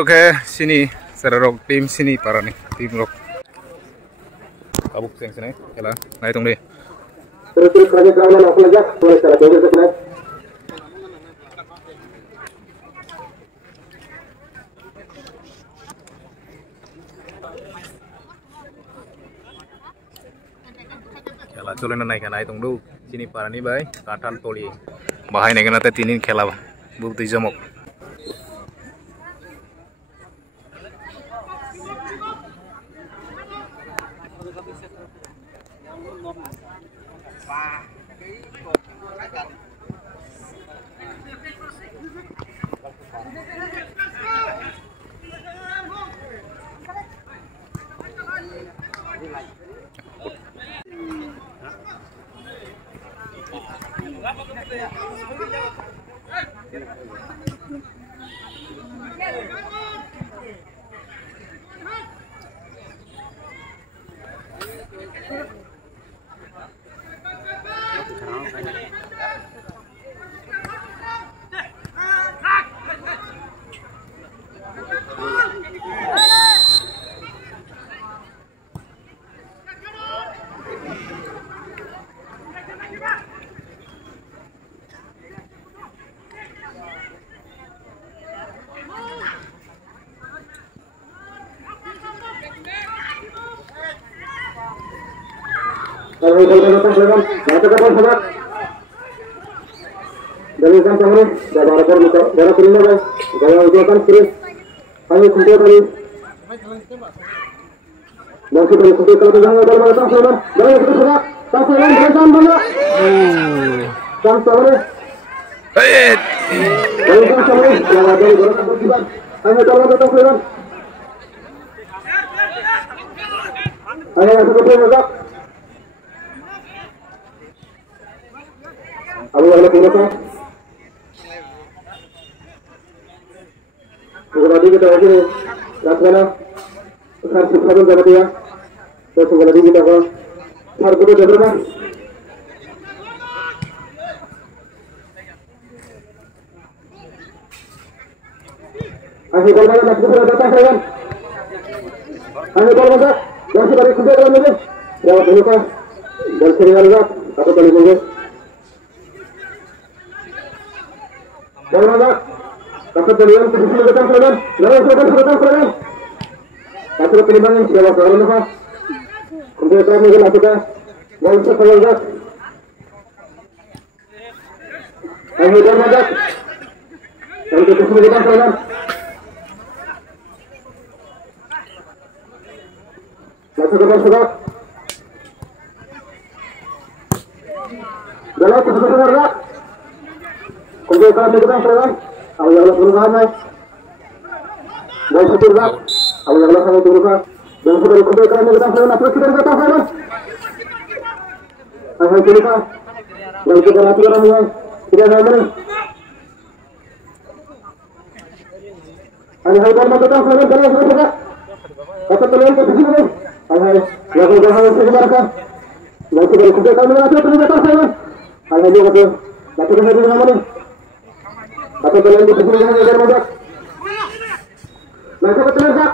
Oke, sini serok tim sini para nih tim rok kabuk yang sini jalan nah hitung deh terus lagi ke awal langsung aja boleh cara joget ke sini jalan culen naik kan hitung dulu sini para nih bay katan toli bahaya nih nanti tinin kela bukti jamok dari kan kamera dari rapor muka dari terima guys dari ujian terus kami kumpul tadi dan kita kumpul kalau jangan dari mana sana dari itu sudah sampai bersama banyak sampai dari kan kamera dari rapor muka hanya jalan datang sana hanya kumpul muka Abu yang lebih besar. Tadi kita lagi laksana harus sabun jaga dia. Terus lagi kita kalau harus betul jaga. Asyik kalau nak kita datang sayang. Asyik kalau nak, jangan sekali kuda dalam ini. Jawab dulu kan. Dan sering lagi atau kali minggu. Jangan takut kalian posisi datang kalian, jangan datang kalian. Takut pelimbangan siapa kalian apa? Untuk kami kita kita, jangan sekali lagi. Kami jangan ada. Untuk posisi datang kalian. Masuk ke dalam. Dalam posisi bergerak. Kumpul kami kita sekarang, Allah Allah berusaha, dan setirlah, Allah Allah sangat berusaha, dan sekarang kumpul kami kita sekarang, terus kita sekarang, alhamdulillah, dan kita nanti orang yang tidak ada, alhamdulillah kita sekarang terus kita, kata kalian ke sini, alhamdulillah, yang kita harus sebarkan, dan sekarang kumpul kami nanti terus kita sekarang, alhamdulillah, nanti kita di mana? Atau kalian di sini dengan agar mudah. Masuk ke tengah.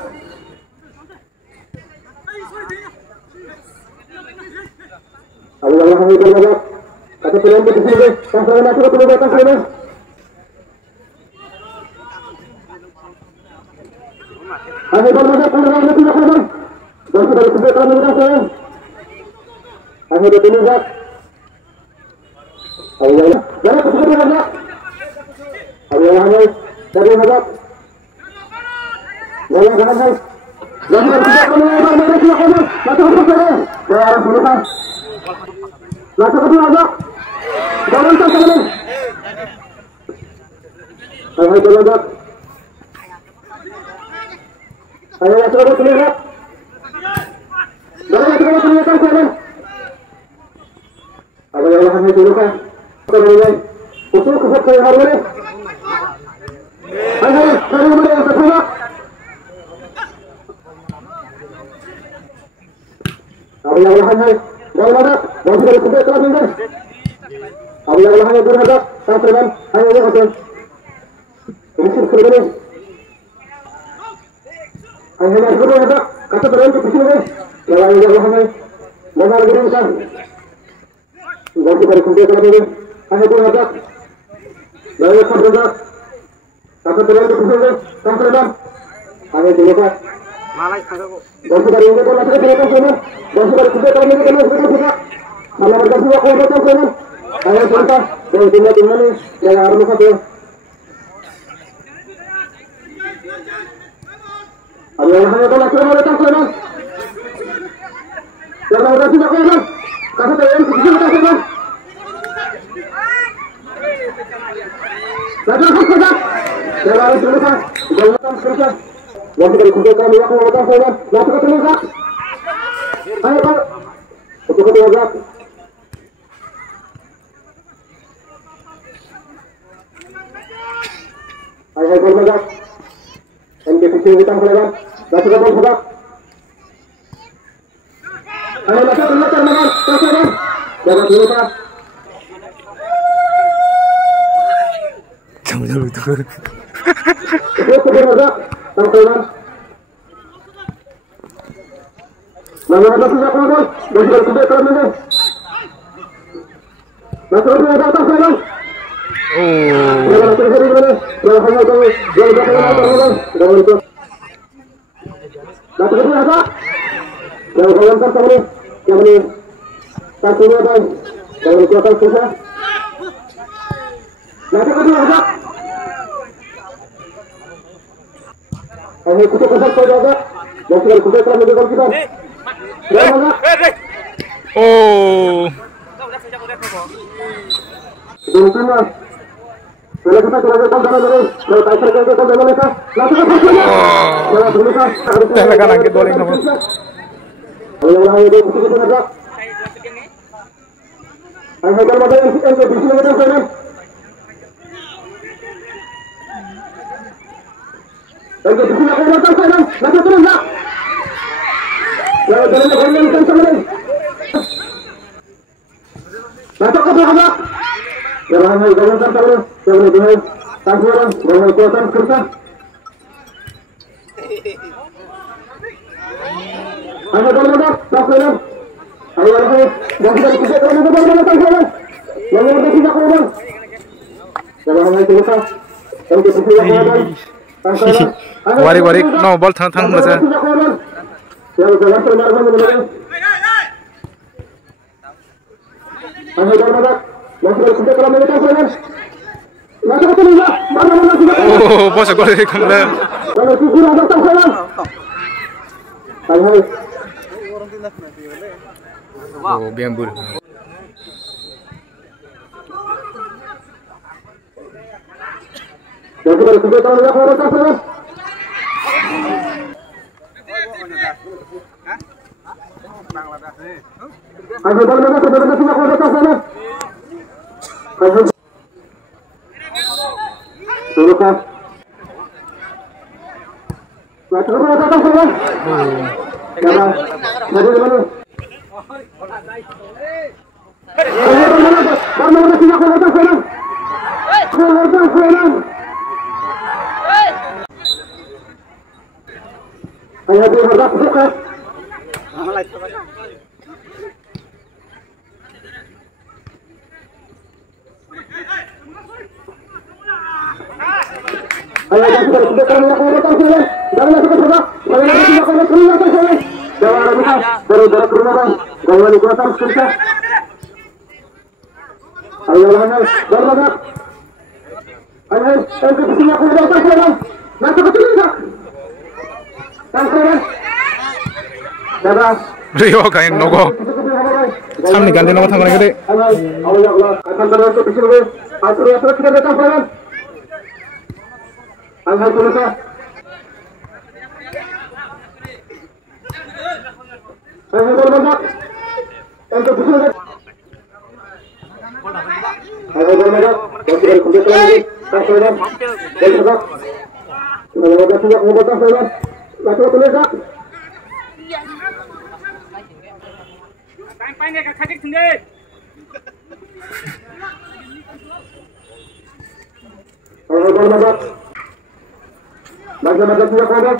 Allah Alhamdulillah. Atau kalian di sini deh. Sampai masuk ke tengah atas sana. Ayo bermajak keluar dari sana. Dan sudah disebutkan dengan saya. Ayo di sini Zak. Allah. Jangan kesini Zak. Allah Allah, dari hadap. Jangan jangan. Jangan tidak menolak mereka Allah. Masuk ke sana. Ya Rasulullah. Masuk ke sana. Jangan tak sana. Ayo jalan. Ayo masuk ke sana. Jangan masuk ke sana. Allah Allah Rasulullah. Untuk kesehatan hari ini. Ayo, ini. Akhirnya itu ada kata terlalu ke sini guys. Jangan jangan benar gini bisa. Ganti dari kumpul kali ini. Akhirnya ada. Dari kerja. Kata terlalu ke sini guys. Sampai dah. Akhirnya juga. Malai kagak kok. Ganti dari ini kalau kita tidak sini. Ganti dari kumpul kali ini kita juga. Malah berganti waktu kita sini. Ayo kita dari tim ini yang harus satu. Ayo hanya bola kita mau datang sana. Jangan berganti waktu kita. Kasih tahu kita kita. Datang kita. Jangan harus lupa. Jangan kerja. Yang kita kumpul kami waktu datang sana. Nanti kita lihat. Ayo Pak. Untuk kedua belas. Ayo gol megah. MK Fishing kita melawan. Dasar gol megah. Ayo masuk menekan megah. Dasar. Jangan lupa. Jangan lupa. Itu megah. Tampilan. Lalu ada sudah gol. Dasar sudah kami ini. Dasar sudah datang sana. Jangan terjadi mana? Jangan hanya tahu. Jangan itu. Nanti kita apa? Jangan bayangkan kami. Yang ini satunya apa? Jangan dikuatkan susah. Nanti kita apa? Ayo kita kesal saja apa? Dan sudah kita telah menjadi kita. Jangan mana? Intinya. Kalau kita tidak datang dari dulu, kalau tak serta kita dari mereka, langsung ke sana. Jangan dulu kan. Jangan kan angkat boleh kamu. Ayo ulang ini kita nak. Ayo kalau ada yang kita di sini kita sana. Ayo di sini kita datang sana. Nanti turun tak? Jangan jalan jalan kita sana. Masuk ke belakang. Jangan jangan terus. Jangan dihai. Tangan, jangan kuatan kerja. Ayo bermuda, takkan. Ayo ayo. Jangan kita kalau kita bermuda. Jangan kita tidak keluar. Jangan hanya kita. Kalau kita tidak Wari no ball thang maja. Jangan jalan terus. Ayo bermuda. Masuk kita kalau kita keluar. Oh, bos gol kamla. Oh, biambur. Suruhkan. Masuk ke belakang sana. Jangan. Jadi mana? Mana tidak ke belakang sana. Ke belakang sana. Ayo di belakang buka. Ayo kita sudah kami akan datang sana. Jangan masuk ke sana. Jangan masuk ke sana. Jangan lupa dari rumah. Jangan dikuatkan kerja. Ayo lanjut. Berlagak. Ayo ke sini aku datang sana. Masuk ke sini. Sampai. Dadah. Rio kain nogo. Samne ganti nogo thang gede. Ayo ya Allah. Akan terus ke sini. Atur kita datang sana. Ayo tulisah. Ayo berlagak. Untuk sini. Ayo berlagak. Dari kumpul lagi. Kasih. Dari berlagak. Kalau ada tidak mau batang saya. Langsung tulisah. Pakai ke kaki tinggi. Ayo berlagak. Bagaimana juga kodok?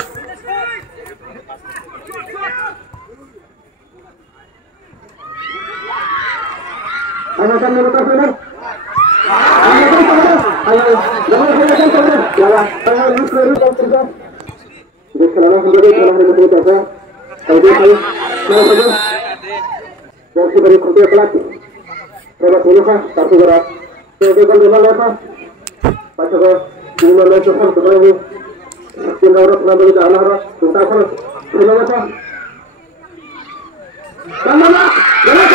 Ayo kan menutup benar. Ayo, jangan jangan. Ayo lurus kerja. Jadi kalau menjadi kalau menjadi kerja, kalau saja. Jadi beri kerja pelat. Kalau puluhan, tapi berat. Jadi kalau lima lepas, pasal lima lepas kembali. Kita orang pernah beri anak orang, kita pun lima lepas. Sama-sama, jangan.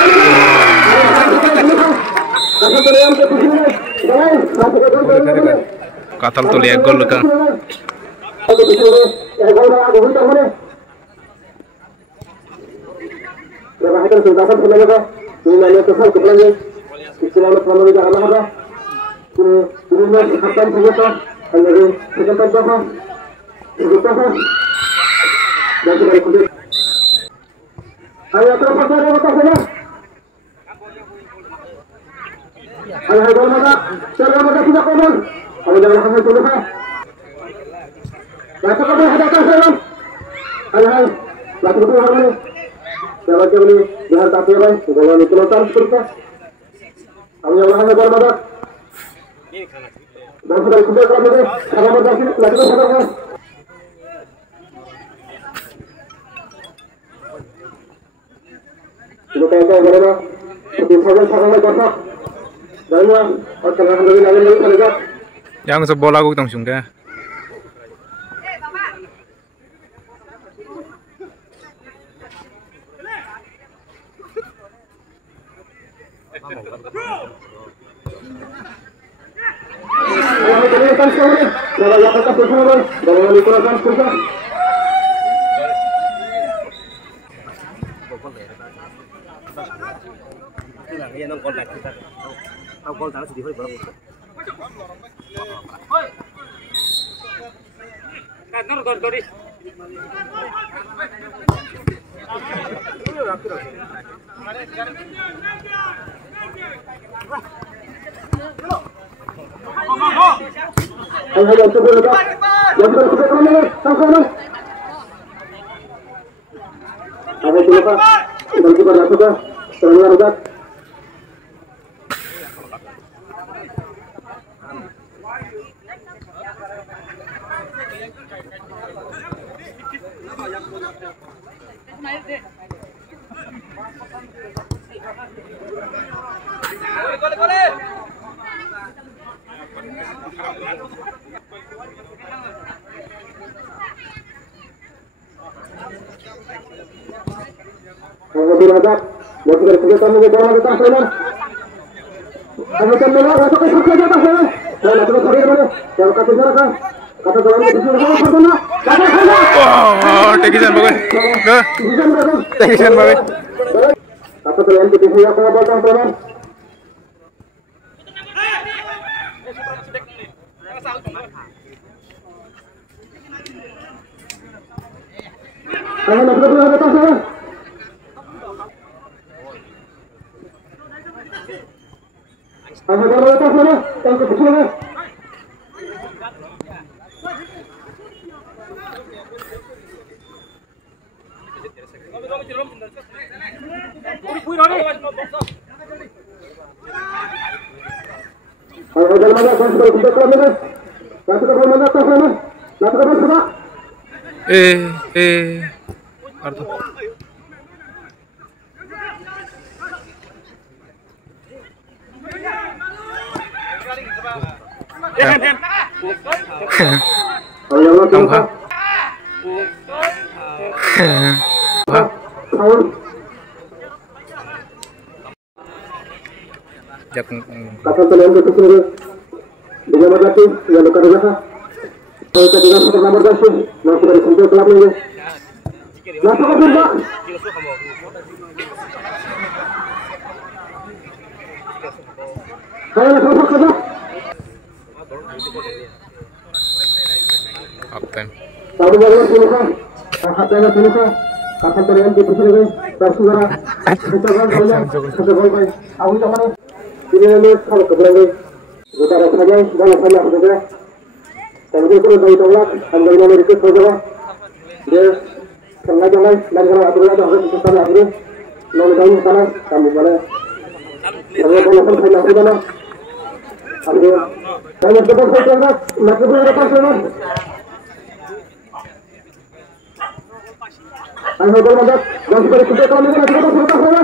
Katal tuh lihat gol kan. Ayo terus saja. Ayo mata, cara mata tidak komon. Ayo jangan hanya dulu ha. Lakukan apa hadapan saya. Ayo, lakukan apa ini? Jangan kembali lihat tapi apa? Jangan dikeluarkan seperti. Ayo jangan hanya bola mata. Dan sudah sudah kalau ini, kalau mata sini lakukan apa? Kita tengok bagaimana. Sekarang kotak. Yang sebelah aku tang sungga. Gol tanah sedih boleh bolong. Kantor gol. Oh, tekisan bagus. Tekisan bagus. Apa kalian bisa aku ngobotkan teman? Ayo nak berapa ada tas saya? Ayo berapa tas mana? Yang kecil mana? Ayo jalan mana? Kau sudah kita keluar mana? Kau sudah keluar mana tas mana? Nak keluar mana? Arto. Tunggu. Kata kalian ke sini. Dengan lagi yang dekat dengan kalau kita dengan satu nomor dasar, masih dari sentuh kelab ini. Masuk ke sini, Pak. Ayo masuk ke sini. Kapten. Tahu jalan sini, Pak. Hatinya sini, Pak. Kata kalian ke sini, saudara. Ucapan saya, sesuai baik. Aku jangan ini kalau keberani. Utara saja, jangan saja saja. Kemudian kalau dari tolak, ambil nomor itu saja. Dia kena jangan dan kalau aku lihat harus kita lagi. Nomor dari sana kami boleh. Kalau kalau saya nak sana. Ambil. Saya betul betul nak boleh lepas sana. Ayo kalau nak, jangan sampai kita kalau kita lepas sana.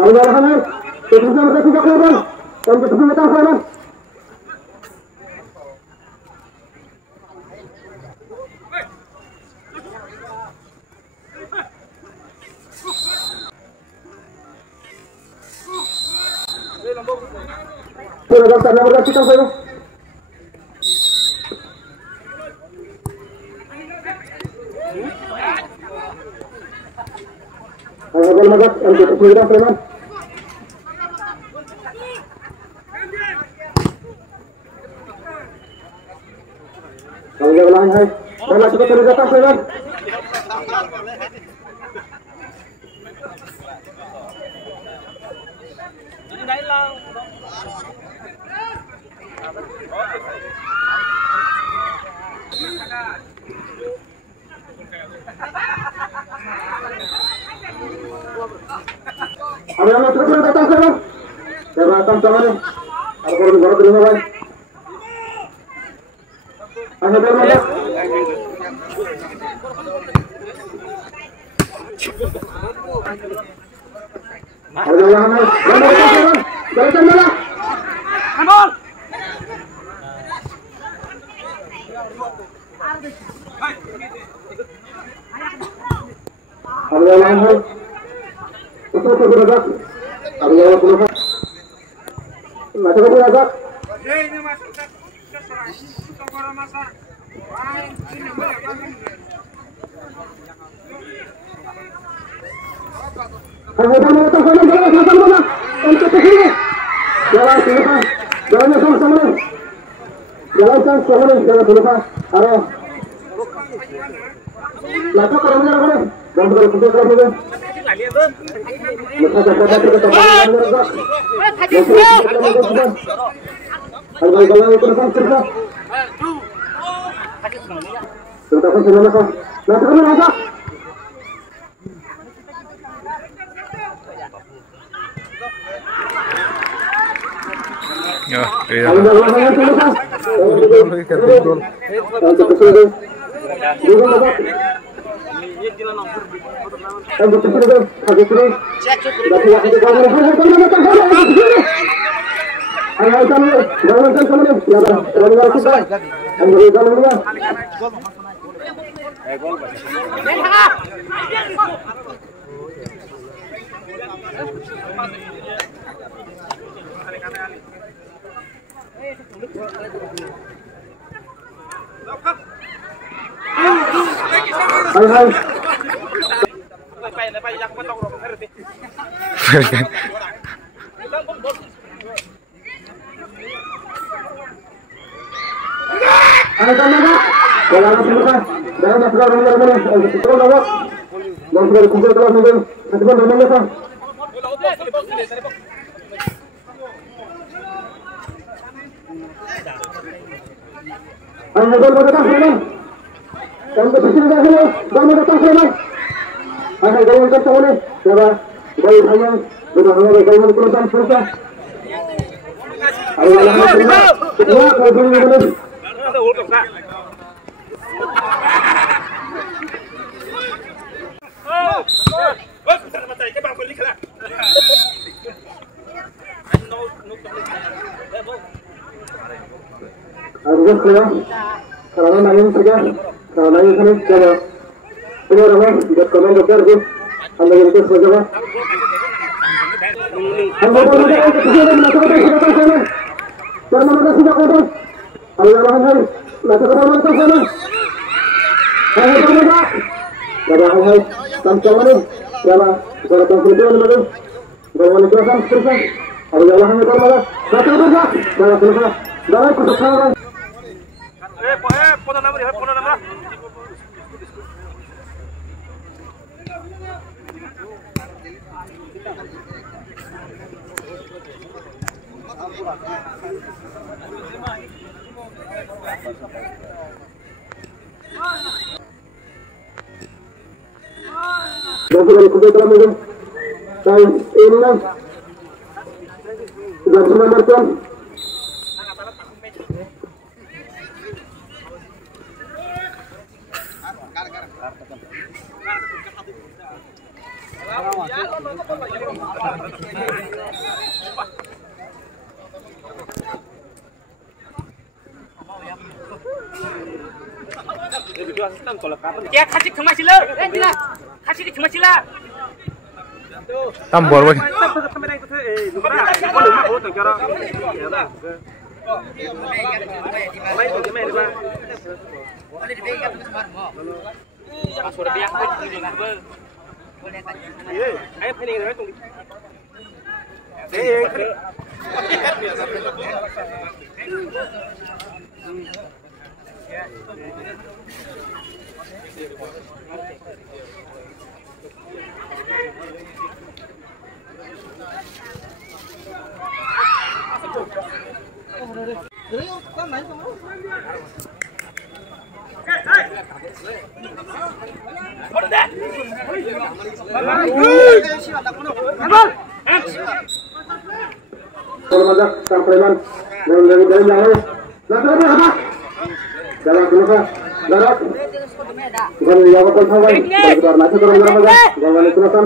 Ayo sana. Kita sama kita keluar. Kita semua lepas sana. Nomor kita saya. Ayo kalau magat untuk kita Sleman. Kalau jalan hai. Bola kita terus datang Sleman. Ada yang terus datang Sleman. Saya datang sama ni. Ada orang baru terima kan. Ayo bola magat. Ayo yang hai. Balikan bola. Handball. Ayo yang hai. Itu bergerak. Ayo yang keluar. Macam apa agak? Ini masuk ke serai. Itu orang masak. Ini boleh kan? Ayo sama kita sama. Untuk sini. Jalan lupa. Jalannya sama-sama nih. Jalan sama nih, jangan lupa. Arah. Lapa orangnya apa nih? Jangan berhenti dulu. Ya, iya. Karena nangin saja, karena nangin sana coba. Ini orang buat komen dokter sih, anda yang itu coba. Anda boleh lihat kejadian macam apa yang kita sana. Karena mereka sudah kotor. Ayo lawan, macam apa macam sana. Ayo coba. Coba ayo, sama ni, coba. Kalau konsultan mana? Jangan dikesan terus. Ayo lawan coba. Macam apa? Jangan terus. Jangan kutuk. Pon nama. Masih dari kuda dalam ini. Dan inilah sudah nomor 10. Ya kasih ke masih lah. Kasih ke masih lah. Tambor boy. Mazak Kang Preman dari yang lain. Nanti apa? Jalan dulu Kak. Darat. Bukan yang apa sampai. Sebentar nanti turun dalam Mazak. Jangan diteruskan.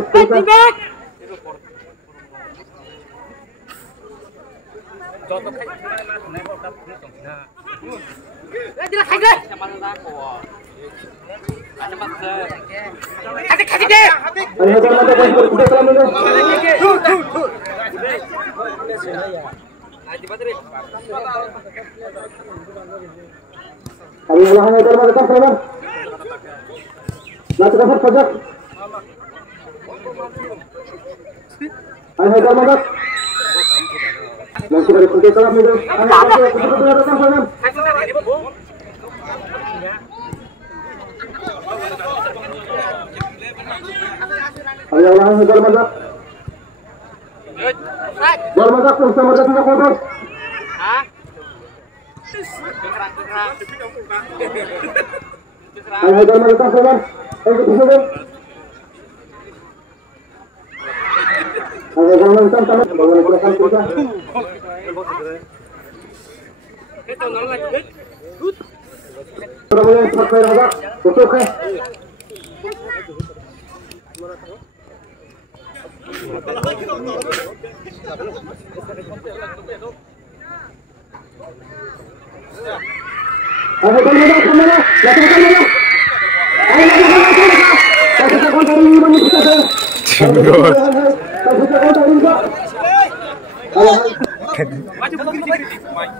Kasih deh. Ayo kita berkuda dalam ini. Kami ulangnya dari Mazak Preman. Nanti kasar pajak. Ayo dari Mazak. Masih dari kuda dalam ini. Ayo ulangnya dari Mazak. Dari Mazak bersama dengan tidak kotor. Ayo dari Mazak Preman. Ayo kita sudah. Ayo dari Mazak Preman. Bangun belakang kita. Surabaya cepat bayar Mazak. Tutup ke. Ayo dari Mazak kemana? Lakukan Mazak. Ayo lakukan dari mana kita?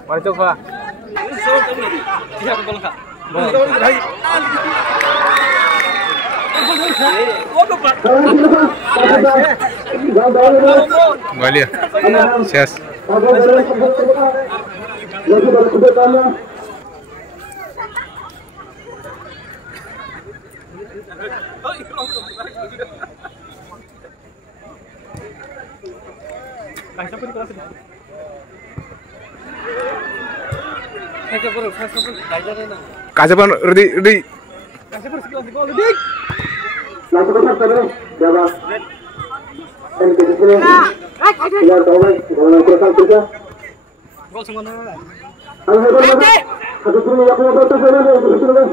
Mari coba. Kembali ya. Yes. Kasih pan, Rudi. Langsung ke sana, jawab. Dan di sini, tinggal tahu kan, kalau kita kita. Ayo Mazak, satu sini yang punya betul sana, di sini kan.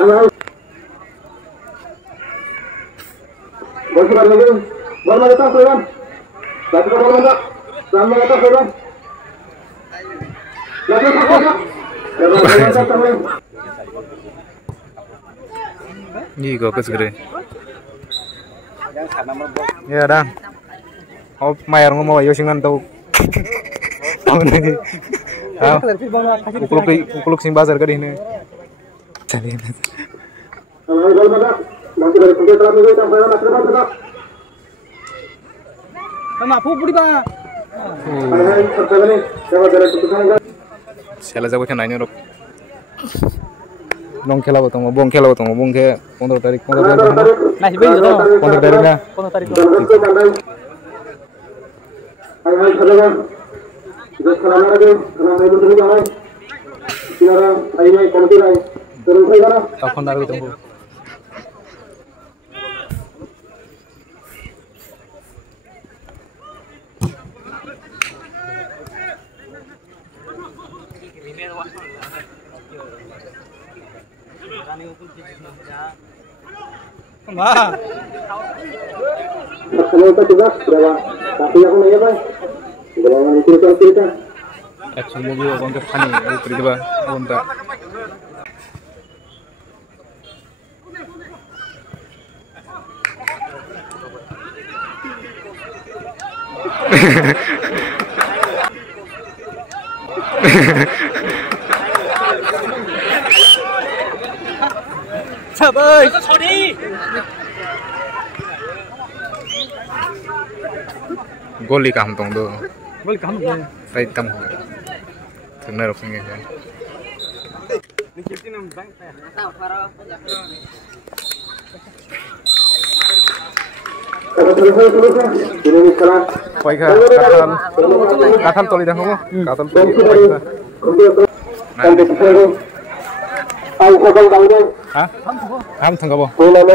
Ayo. Bosku lagi, baru kita Preman. Satu ke Mazak, sama kita Preman. Lagi apa? Ini kok segede. Ya dah. Oh, mayar ngomong ayo sing nantau. Ukuluk sing bazar ka dihne. Cari. Masih dari kuda dalam ini sampai mana Mazak. Sama pupuri ba. Ayo pertama nih, coba jalan ke sana. Siala jago kan nanya rok. nong khela botong bong khela botong bong ke 15 tarik Nah, sebenarnya itu 15 tarik na 15 tarik. Hai saudara. Juga salam lagi. Salam ibu terus jangan. Kira ayo komiti lai. Turun saya kana. takon dari tunggu Kalau itu juga berapa? Tapi aku nanya Pak. Jangan cerita. action movie bong ke pani upri diba bonta Sabar. Sorry. goli kam tong do Boleh kamu. tai tam thna rok nge ga Ini salah. koi kha kathal toli da hobo kathal Sampai sekarang. Aku kau tahu ha ham thang ga bo Ini